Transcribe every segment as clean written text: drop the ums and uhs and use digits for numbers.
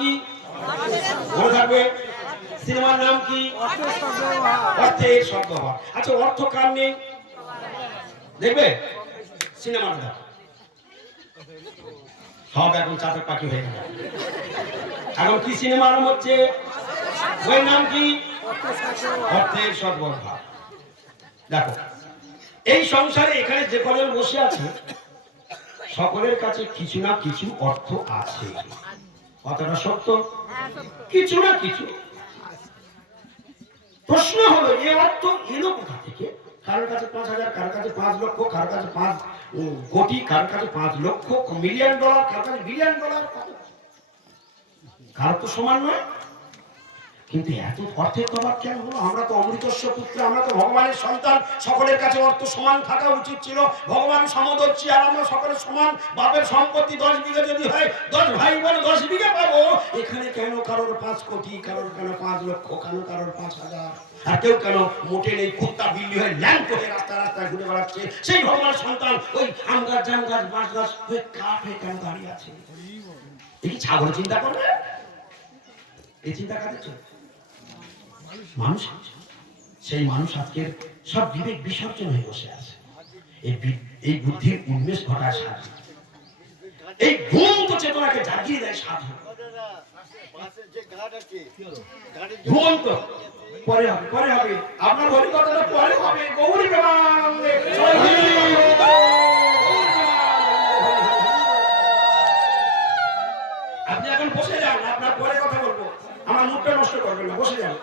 কি? মনে থাকবে। সিনেমার নাম কি? অর্থের সদ্ব্যবহার। আচ্ছা, অর্থ কার নেই? দেখবে সিনেমাটা দেখো, সব এখন চাতক পাখি হয়ে গেল। এখন কি সিনেমা আরম্ভ হচ্ছে? ওই নাম কি? অর্থের সদ্ব্যবহার। দেখো, এই সংসারে এখানে যে কজন বসে আছে সকলের কাছে কিছু না কিছু অর্থ আছে। কথাটা সত্য? কিছু না কিছু। প্রশ্ন হলো এই অর্থ এলো কোথা থেকে? কারোর কাছে 5,000, কারোর কাছে 5 লক্ষ, কারোর কাছে 5 কোটি, কারোর কাছে 5 লক্ষ মিলিয়ন ডলার, কারোর কাছে বিলিয়ন ডলার। কারো তো সমান নয়। কিন্তু এত অর্থের তফাৎ কেন হলো? আমরা তো অমৃতস্ব পুত্র, আমরা তো ভগবানের সন্তান। সকলের কাছে অর্থ সমান থাকা উচিত ছিল। ভগবান সমদর্শী, আর আমরা সকলের সমান। বাপের সম্পত্তি 10 বিঘা যদি হয়, 10 ভাই বলে 10 বিঘা পাবো। এখানে কেন কারোর 5 কোটি, কারোর কেন 5 লক্ষ, কারোর 5,000? আর কেউ কেন মোটে নেই, কুত্তা বিল্লি হয়ে ল্যাংটো হয়ে রাস্তায় রাস্তায় ঘুরে বেড়াচ্ছে? সেই ভগবানের সন্তান ওই আম গাছ, জাম গাছ, বাঁশ গাছ হয়ে কাঠ হয়ে কেন দাঁড়িয়ে আছে? এই কি ছাগল চিন্তা করবে? এই চিন্তা কাদের? মানুষ। সেই মানুষ আজকে সব বিবেক বিসর্জন হয়ে বসে আছে। এই বুদ্ধির উন্মেষ ঘটায় সাধু, এই ঘুমন্ত চেতনাকে জাগিয়ে দেয় সাধু। ঘুমন্ত পরে হবে, পরে হবে, আপনার হরি কথাটা পরে হবে। গৌরী প্রেমানন্দে আপনি এখন বসে যান, আপনার পরে কথা বলবো। আমার মুখটা নষ্ট করবেন না, বসে যান।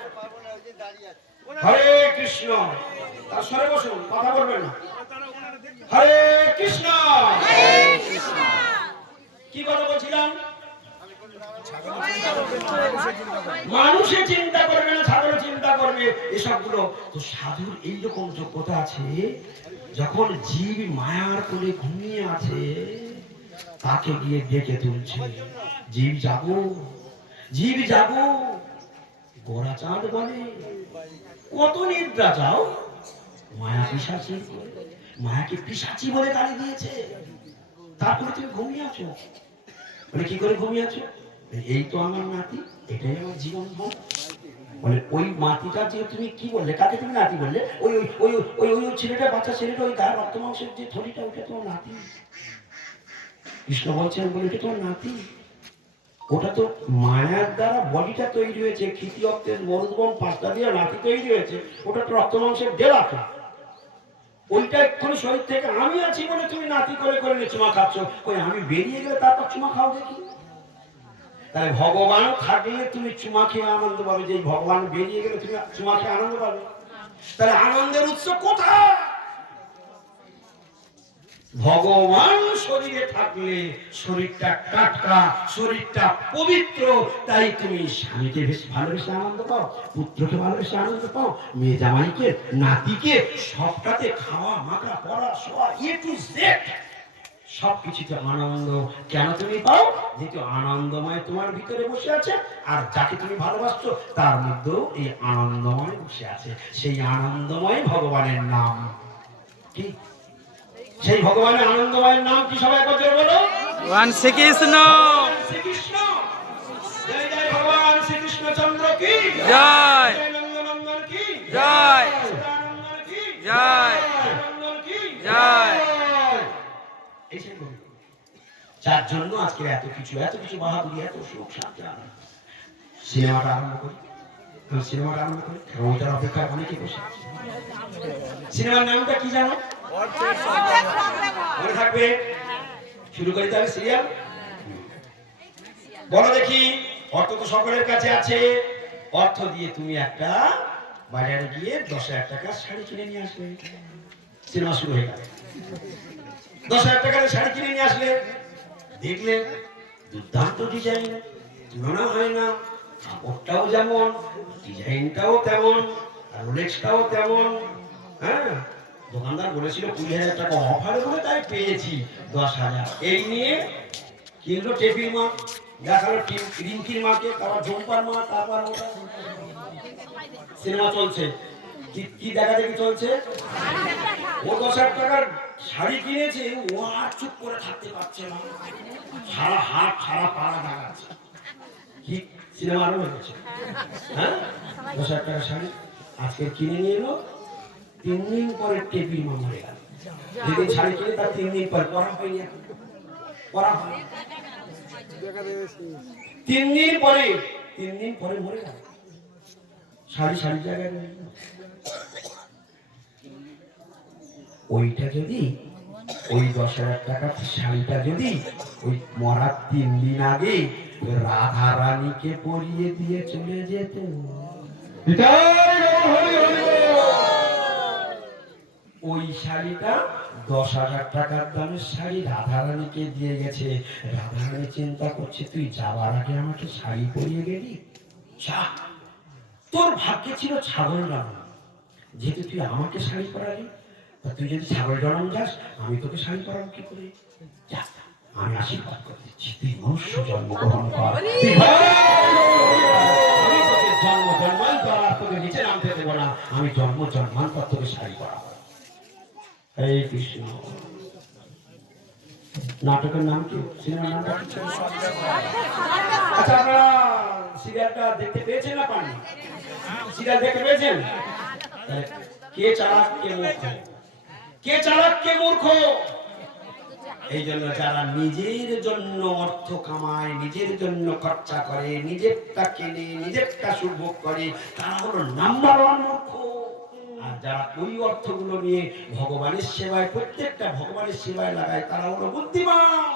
হরে কৃষ্ণ। তার সরে বসুন, কথা বলবেন না। হরে কৃষ্ণ। কি কথা বলছিলাম? মানুষে চিন্তা করবে না, ছাগল চিন্তা করবে। এসবগুলো তো সাধুর এইরকম যোগ্যতা আছে। যখন জীব মায়ার কোলে ঘুমিয়ে আছে, তাকে গিয়ে ডেকে তুলছে, জীব জাগো, জীব জাগো। গোরা চাঁদ বলে, কত নিদ্রা যাও? মায়া পিশাচি, মায়াকে পিশাচি বলে গালি দিয়েছে, তারপরে তুমি ঘুমিয়ে আছো। বলে কি করে ঘুমিয়ে আছো? এই তো আমার নাতি, এটাই আমার জীবন ভোগ। বলে ওই মাটিটা যে তুমি কি বললে, কাকে তুমি নাতি বললে? ওই ওই ওই ওই ছেলেটা, বাচ্চা ছেলেটা, ওই গায়ের রক্ত মাংসের যে থলিটা, ওইটা তোমার নাতি। কৃষ্ণ বলছেন, বলে এটা তোমার নাতি। ওটা তো মায়ার দ্বারা বডিটা তৈরি হয়েছে, ক্ষিতি অক্তের মরুদবন 5টা দিয়ে নাতি তৈরি হয়েছে। ওটা তো রক্ত মাংসের ডেরাটা। ওইটা এক্ষুনি শরীর থেকে আমি আছি বলে তুমি নাতি করে করে নিয়ে চুমা খাচ্ছ। ওই আমি বেরিয়ে গেলে তারপর চুমা খাও দেখি। তাহলে ভগবান থাকলে তুমি চুমা খেয়ে আনন্দ পাবে, যে ভগবান বেরিয়ে গেলে তুমি চুমা খেয়ে আনন্দ পাবে। তাহলে আনন্দের উৎস কোথায়? ভগবান শরীরে থাকলে শরীরটা টাটকা, শরীরটা পবিত্র। তাই তুমি স্বামীকে বেশ ভালোবেসে আনন্দ পাও, পুত্রকে ভালোবেসে আনন্দ পাও, মেয়ে জামাইকে, নাতিকে, সবটাতে খাওয়া, মাখা, পড়া, শোয়া, এ টু জেড সবকিছুতে আনন্দ কেন তুমি পাও? যেহেতু আনন্দময় তোমার ভিতরে বসে আছে, আর যাকে তুমি ভালোবাসছো তার মধ্যেও এই আনন্দময় বসে আছে। সেই আনন্দময় ভগবানের নাম কি? সেই ভগবানের আনন্দময়ের নাম কি? সবাই একবার বলো, ভগবান শ্রীকৃষ্ণ। শ্রীকৃষ্ণ, জয় জয় ভগবান শ্রীকৃষ্ণচন্দ্র কি জয়, নন্দনন্দন কি জয়, সদানন্দন কি জয়, নন্দন কি জয়। এই সেই যার জন্য আজকে এত কিছু বাহাদুরি, এত সুখ শান্তি। সিনেমাটা আরম্ভ করি, সিনেমাটা আরম্ভ করি। ওইটার অপেক্ষায় অনেকে বসে আছে। সিনেমার নামটা কি জানো? মনে থাকবে? শুরু করি তাহলে সিরিয়াল। বলো দেখি, অর্থ তো সকলের কাছে আছে। অর্থ দিয়ে তুমি একটা বাজারে গিয়ে 10,000 টাকা শাড়ি কিনে নিয়ে আসলে। সিনেমা শুরু হয়ে গেল। 10,000 টাকার শাড়ি কিনে নিয়ে আসলে, দেখলে দুর্দান্ত ডিজাইন, তুলনা হয় না। কাপড়টাও যেমন, ডিজাইনটাও তেমন, আর রোলেক্সটাও তেমন। হ্যাঁ, দোকানদার বলেছিল 20,000 টাকা অফার বলে, তাই পেয়েছি 10,000। এই নিয়ে কিনলো টেপির মা, দেখালো রিঙ্কির মাকে, তারপর ঝুম্পার মা, তারপর সিনেমা চলছে। কি দেখা দেখি চলছে? ও 10,000 টাকার শাড়ি কিনেছে, ও আর চুপ করে থাকতে পারছে না। সারা হাত, সারা পাড়া দেখাচ্ছে। কি সিনেমা আরো হয়েছে, হ্যাঁ 10,000 টাকা শাড়ি আজকে কিনে নিয়ে এলো, 3 দিন পরে টেবিল মা মরে গেল। যেদিন শাড়ি কিনে তার 3 দিন পর পরা হয়নি, এখন পরা হয় 3 দিন পরে মরে গেল। শাড়ি জায়গায় রয়ে গেল। ওইটা যদি ওই 10,000 টাকার শাড়িটা যদি ওই মরার 3 দিন আগে রাধা রানীকে পরিয়ে দিয়ে চলে যেত, ওই শাড়িটা 10,000 টাকার দামের শাড়ি রাধা রানীকে দিয়ে গেছে। রাধা রানী চিন্তা করছে, তুই যাওয়ার আগে আমাকে শাড়ি পরিয়ে গেলি, যা তোর ভাগ্যে ছিল ছাগল জন্ম, যেহেতু তুই আমাকে শাড়ি পরালি, তুই যদি ছাগল জন্ম যাস আমি তোকে শাড়ি পরাবো কি করে, যা আমি আশীর্বাদ করে দিচ্ছি, তুই মনুষ্য জন্মগ্রহণ কর, আমি তোকে জন্মান্তর আর তোকে নিচে নামতে দেবো না, আমি জন্মান্তর তোকে শাড়ি পরাবো। এই কৃষ্ণ। নাটকের নাম কি, সিনেমার নামটা কি? আচ্ছা আপনারা সিরিয়ালটা দেখতে পেয়েছেন না পাননি? সিরিয়াল দেখতে পেয়েছেন? কে চালাক কে মূর্খ, কে চালাক কে মূর্খ? এই জন্য যারা নিজের জন্য অর্থ কামায়, নিজের জন্য খরচা করে, নিজেরটা কেনে, নিজেরটা সুভোগ করে, তারা হলো নাম্বার 1 মূর্খ। আর যারা ওই অর্থগুলো নিয়ে ভগবানের সেবায়, প্রত্যেকটা ভগবানের সেবায় লাগায়, তারা হলো বুদ্ধিমান।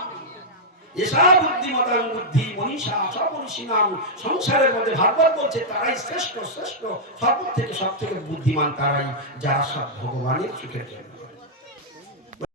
এসা বুদ্ধিমতাং বুদ্ধি মনীষা সর্বমনীষীণাং, সংসারের মধ্যে ভাগবত বলছে তারাই শ্রেষ্ঠ, সব থেকে বুদ্ধিমান তারাই যারা সব ভগবানের সুখের জন্য।